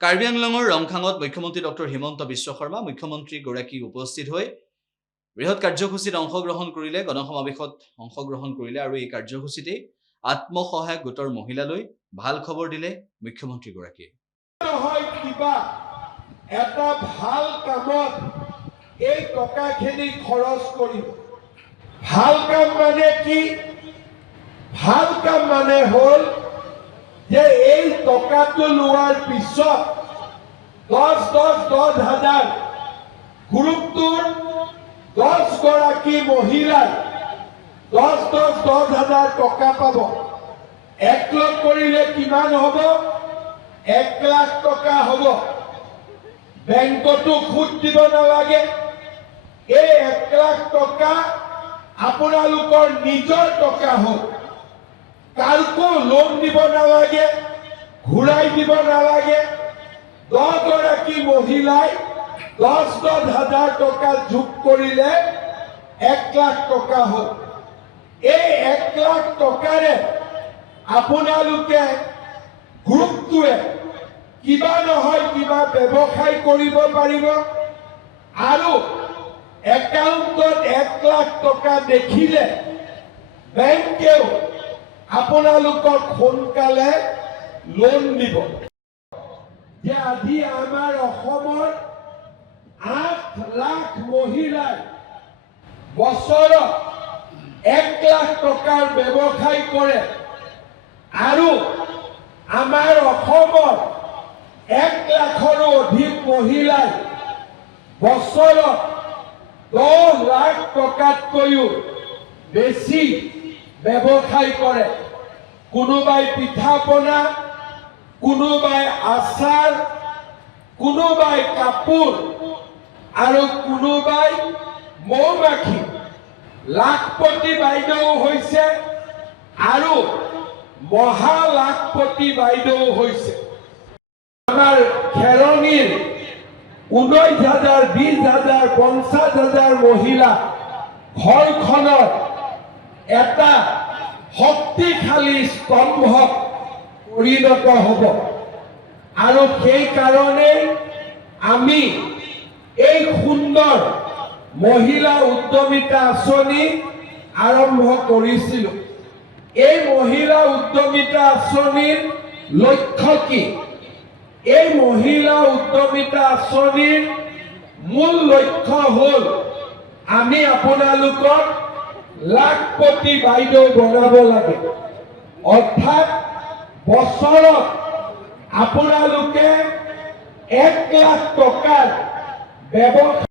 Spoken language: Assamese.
কাৰ্বি আংলঙৰ ৰংখাঙত মুখ্যমন্ত্ৰী ডক্টৰ হিমন্ত বিশ্ব শৰ্মা মুখ্যমন্ত্ৰীগৰাকী উপস্থিত হৈ বৃহৎ কাৰ্যসূচীত অংশগ্ৰহণ কৰিলে, গণসমাৱেশত অংশগ্ৰহণ কৰিলে আৰু এই কাৰ্যসূচীতে আত্মসহায়ক গোটৰ মহিলালৈ ভাল খবৰ দিলে মুখ্যমন্ত্ৰীগৰাকীয়ে। এটা ভাল কামত এই টকাখিনি খৰচ কৰি, ভাল কাম মানে কি? ভাল কাম মানে হ'ল যে এই টকাটো লোৱাৰ পিছত 10,000 গ্ৰুপটোৰ 10 গৰাকী মহিলাই 10,000 টকা পাব। 1 লাখ কৰিলে কিমান হ'ব? 1 লাখ টকা হ'ব। বেংকতো সুদ দিব নালাগে। এই 1 লাখ টকা আপোনালোকৰ নিজৰ টকা হ'ল। কালকো লোন দিব নালাগে, ঘূৰাই দিব নালাগে। 10 গৰাকী মহিলাই 10,000 টকা যোগ কৰিলে 1 লাখ টকা হ'ল। এই 1 লাখ টকাৰে আপোনালোকে গ্ৰুপটোৱে কিবা নহয় কিবা ব্যৱসায় কৰিব পাৰিব আৰু একাউণ্টত 1 লাখ টকা দেখিলে বেংকেও আপোনালোকক সোনকালে লোন দিব। যে আজি আমাৰ অসমৰ 8 লাখ মহিলাই বছৰত 1 লাখ টকাৰ ব্যৱসায় কৰে আৰু আমাৰ অসমৰ 1 লাখৰো অধিক মহিলাই বছৰত 10 লাখ টকাতকৈও বেছি ব্যৱসায় কৰে। কোনোবাই পিঠা পনা, কোনোবাই আচাৰ, কোনোবাই কাপোৰ আৰু কোনোবাই মৌমাখি। লাখপতি বাইদেউ হৈছে আৰু মহা লাখপতি বাইদেউ হৈছে। আমাৰ খেৰণীৰ 19,000, 20,000, 50,000 মহিলা ঘৰখনৰ এটা শক্তিশালী স্তম্ভত পৰিণত হ'ব আৰু সেইকাৰণে আমি এই সুন্দৰ মহিলা উদ্যমিতা আঁচনি আৰম্ভ কৰিছিলোঁ। এই মহিলা উদ্যমিতা আঁচনিৰ লক্ষ্য কি? এই মহিলা উদ্যমিতা আঁচনিৰ মূল লক্ষ্য হ'ল আমি আপোনালোকক লাখপতি বাইদেউ বনাব লাগে। অৰ্থাৎ বছৰত আপোনালোকে 1 লাখ টকাৰ ব্যৱসায়